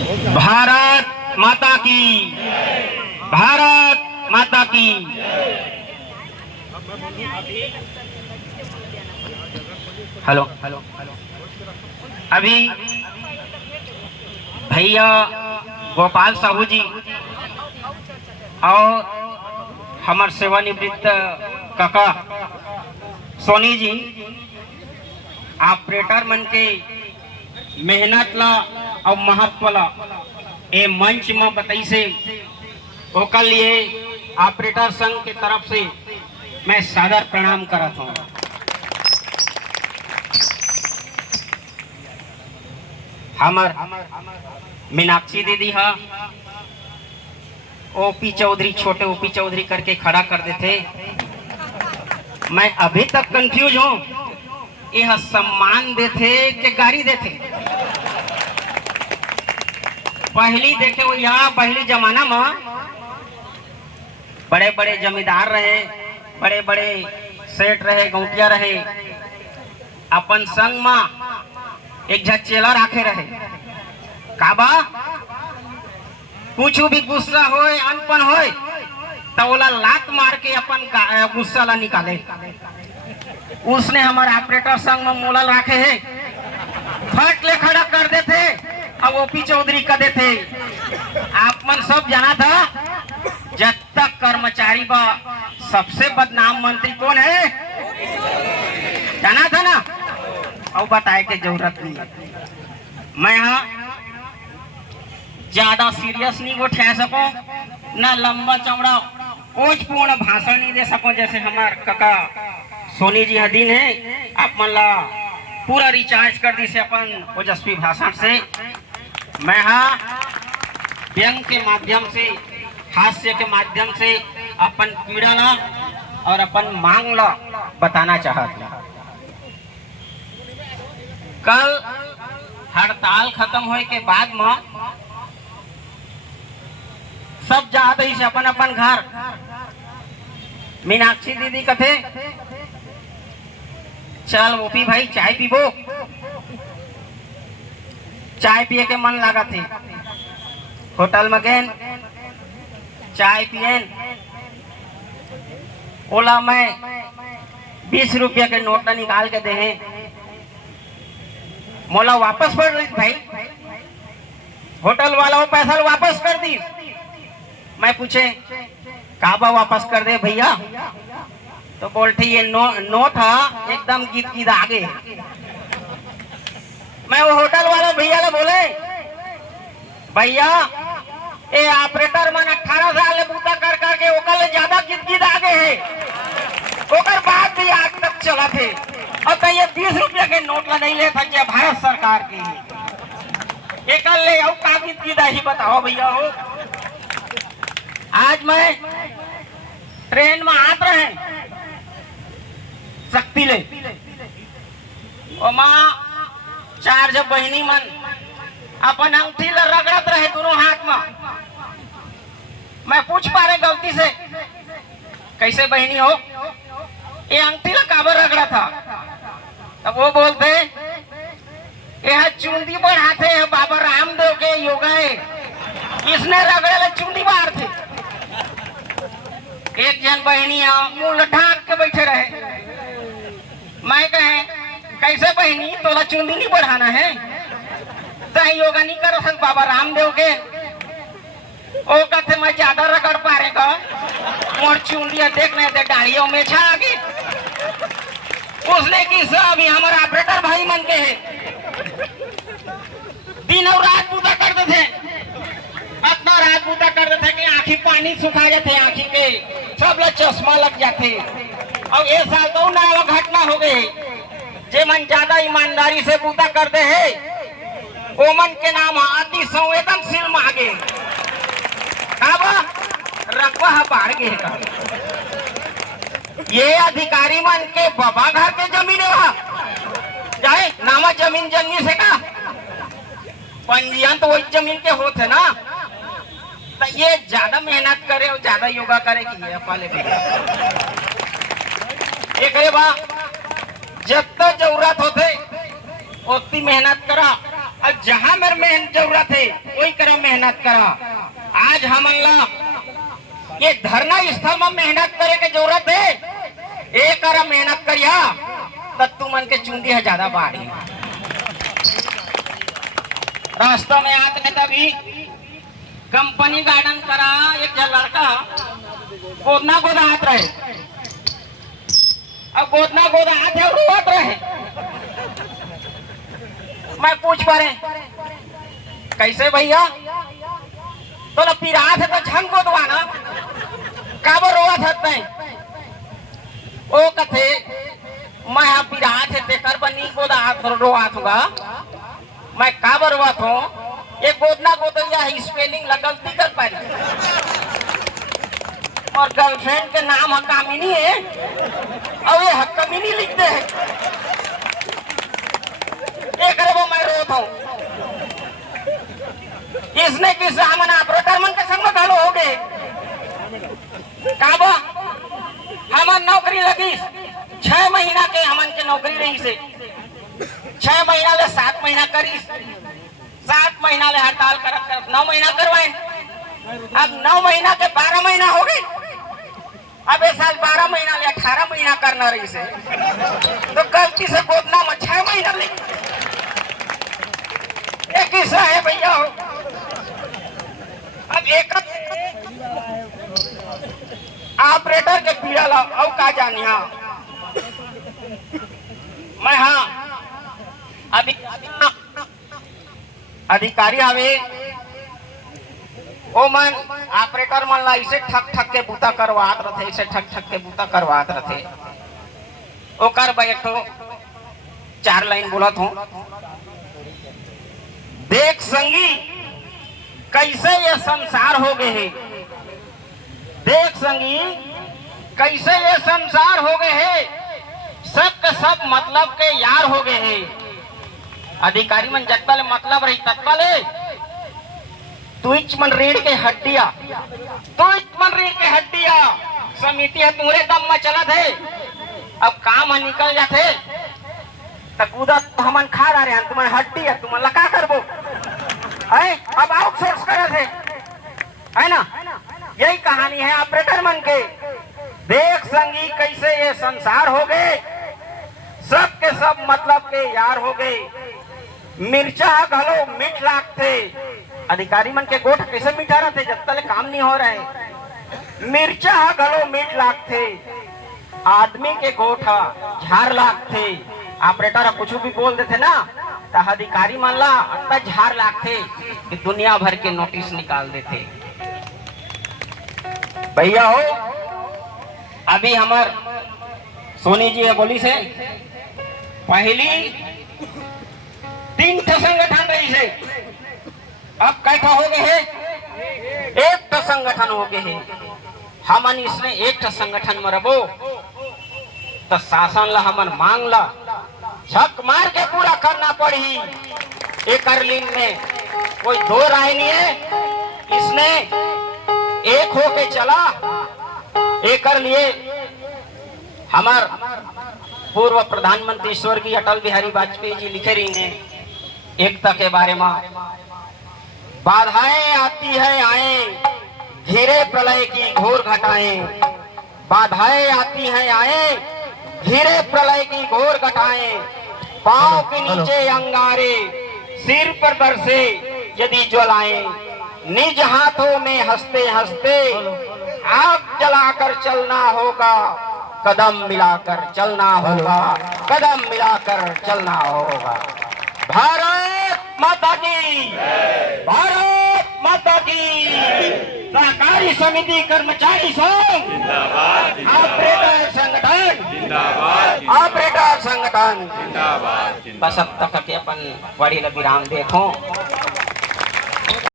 भारत माता की, भारत माता की। हेलो हेलो, अभी भैया गोपाल साहू जी और हमार सेवानिवृत्त काका सोनी जी ऑपरेटर मन के मेहनत ला और महत्व ला ए मंच में बताई से ओकर लिए ऑपरेटर संघ के तरफ से मैं सादर प्रणाम करता हूँ। हमार मीनाक्षी दीदी हा ओपी चौधरी, छोटे ओपी चौधरी करके खड़ा कर देते। मैं अभी तक कंफ्यूज हूँ, यह सम्मान देते कि गाड़ी देते। पहली देखे वो यहाँ पहली जमाना में बड़े बड़े जमींदार रहे, बड़े बड़े सेठ रहे, गौटिया रहे, अपन संग में एक चेला राखे रहे। काबा कुछ भी गुस्सा होए, अनपन होए तो ओला लात मार के अपन गुस्सा ला निकाले। उसने हमारे ऑपरेटर संघ में मोला रखे है, फट ले खड़ा कर देते अब ओपी चौधरी कर देते। आप मन सब जाना था, जब तक कर्मचारी बा सबसे बदनाम मंत्री कौन है, जाना था ना, और बताए के जरूरत नहीं है। मैं यहाँ ज्यादा सीरियस नहीं उठा सको, ना लंबा चौड़ा पूर्ण भाषण नहीं दे सको जैसे हमार काका सोनी जी हदीन है। आप मन ला पूरा रिचार्ज कर दी से अपन ओजस्वी भाषण से। मैं हाँ व्यंग के माध्यम से, हास्य के माध्यम से अपन पीड़ा ला और अपन मांग ला बताना चाहता। कल हड़ताल खत्म होए के बाद में सब जाते ही से अपन अपन घर। मीनाक्षी दीदी कथे चल ओपी भाई चाय पीबो, चाय पिए के मन लगा थे। होटल में गए चाय पियन, ओला मैं 20 रुपया के नोट निकाल के दे, मोला वापस पड़ रही भाई। होटल वाला वो पैसा वापस कर दी। मैं पूछे काबा वापस कर दे भैया, तो बोलते ये नोट है एकदम गीत आगे। मैं वो होटल वाला भैया ले बोले भैया ये ऑपरेटर मन 18 साल ले बूता कर करके ओकर ले ज्यादा गीत आगे है, ओकर बाद भी आज तक चला थे। और तो ये 20 रुपया के नोट ला नहीं ले सके भारत सरकार की, एक ले और का गीत ही बताओ भैया हो। आज मैं ट्रेन में आत रहे शक्ति ले, और माँ चार जब बहनी मन अपन अंगठी ला रगड़त रहे दोनों हाथ में। मैं पूछ पा रहे गलती से कैसे बहनी हो, ये अंगठी ला काबर रगड़ा था। तब वो बोलते यह चूंदी बढ़ाते है बाबा रामदेव के योगा है, इसने रगड़े ले चूंदी बाहर थे। एक जन बहनी मुंह ढाक के बैठे रहे। मैं कहे कैसे बहनी तोला चूंदी नहीं बढ़ाना है, तो योगा नहीं करो सन बाबा रामदेव के। ओ कहते मैं ज्यादा रगड़ पा रहे का, मोर चूंदी देख रहे थे डालियों में छा आगे। उसने की सब हमारे ऑपरेटर भाई मन के है, दिन और रात बूता करते थे, अपना रात बूता करते थे कि आंखी पानी सुखा जाते, आंखी के सब लोग चश्मा लग जाते। और ये साल तो नया घटना हो गई, जे मन ज्यादा ईमानदारी से बूता करते है वो मन के नाम अति संवेदनशील मांगे रकबा बाढ़ गए का। ये अधिकारी मन के बाबा घर के जमीन है जाए नामा जमीन जन्मी से का पंजीयन तो वही जमीन के होते ना, तो ये ज्यादा मेहनत करे और ज्यादा योगा करे कि ये पाले भी एक बा जब तक जरूरत होते उतनी मेहनत करा अब जहां मेरे मेहनत जरूरत है वही करो, मेहनत करा। आज हमन ला ये धरना स्थल में मेहनत करे के जरूरत है, एक करा मेहनत करिया तो तुमन के चुंदी है ज्यादा बाढ़ी। रास्ता में आते में तभी कंपनी गार्डन करा एक लड़का गोदना गोदात रहे, अब गोदना गोदात है रोवत रहे। मैं पूछ पा रहे कैसे भैया, तो ना पिरात है तो झन गोदवाना काब रोवत है। ओ कथे मैं यहाँ पिरात है तेकर बनी गोदात रोवत होगा, मैं काब रोवत हूँ। ये गोदना गोदरिया है, स्पेलिंग ला गलती कर पाई और गर्लफ्रेंड के नाम हकामिनी है और ये हक्कमिनी लिखते हैं। एक वो मैं रोत हूँ, इसने किस हमन ऑपरेटर मन के संग में घलो हो गए। काबा हमन नौकरी लगी 6 महीना के, हमन के नौकरी रही से 6 महीना ले 7 महीना करी, 7 महीना ले हड़ताल करत 9 महीना करवाए। अब 9 महीना के 12 महीना हो गए। अब इस साल 12 महीना ले 18 महीना करना रही से, तो गलती से गोदना में 6 महीना ले। एक किस्सा है भैया। अब एक ऑपरेटर के पीड़ा ला और का जानी। हाँ मैं अभी अधिकारी आवे ओ मन ऑपरेटर मन ला इसे ठक ठक के बूता करवात रथे, इसे ठक ठक के बूता करवात रथे। ओकर बैठो 4 लाइन बोलत हूँ। देख संगी कैसे ये संसार हो गए हैं, देख संगी कैसे ये संसार हो गए हैं, सब के सब मतलब के यार हो गए हैं। अधिकारी मन जत्ता ले मतलब रही तत्ता ले तुच मन रीढ़ के हड्डिया, तुच मन रीढ़ के हड्डिया समिति है तुम्हारे दम में चलत है। अब काम निकल जाते तब कूदा तो हमन खा रहे हैं, तुम्हारे हड्डी है तुम लगा करबो है। अब आउटसोर्स करे थे है ना, यही कहानी है ऑपरेटर मन के। देख संगी कैसे ये संसार हो गए, सब के सब मतलब के यार हो गए। मिर्चा घलो मीठ लागते, अधिकारी मन के गोठ कैसे मिठा रहते जब तक काम नहीं हो रहे। मिर्चा घलो मीठ लागते, आदमी के गोठ झार लागते। ऑपरेटर कुछ भी बोल देते ना तो अधिकारी मन ला अत्ता झार लागते कि दुनिया भर के नोटिस निकाल देते। भैया हो अभी हमार सोनी जी है बोली से पहली 3 ठो संगठन रही से, अब कैठा हो गए है 1 ठो संगठन हो गए है। हमन इसने 1 ठो संगठन में रबो तो शासन ला हमन मांग ला झक मार के पूरा करना पड़ी। एक अर्लिन में कोई 2 राय नहीं है, इसने एक होके चला। एक कर लिए हमार पूर्व प्रधानमंत्री स्वर्गीय अटल बिहारी वाजपेयी जी लिखे रही ने एकता के बारे में। बाधाएं आती है आए घिरे प्रलय की घोर घटाएं, बाधाएं आती हैं आए घिरे प्रलय की घोर घटाएं। पांव के नीचे अंगारे सिर पर बरसे यदि ज्वलाएं, निज हाथों में हंसते हंसते आग जलाकर चलना होगा, कदम मिलाकर चलना होगा, कदम मिलाकर चलना होगा। भारत माता की, भारत माता की। सहकारी समिति कर्मचारी संघ जिंदाबाद, ऑपरेटर संगठन जिंदाबाद, ऑपरेटर संगठन जिंदाबाद। बस अब तक के अपन बड़ी विराम देखो।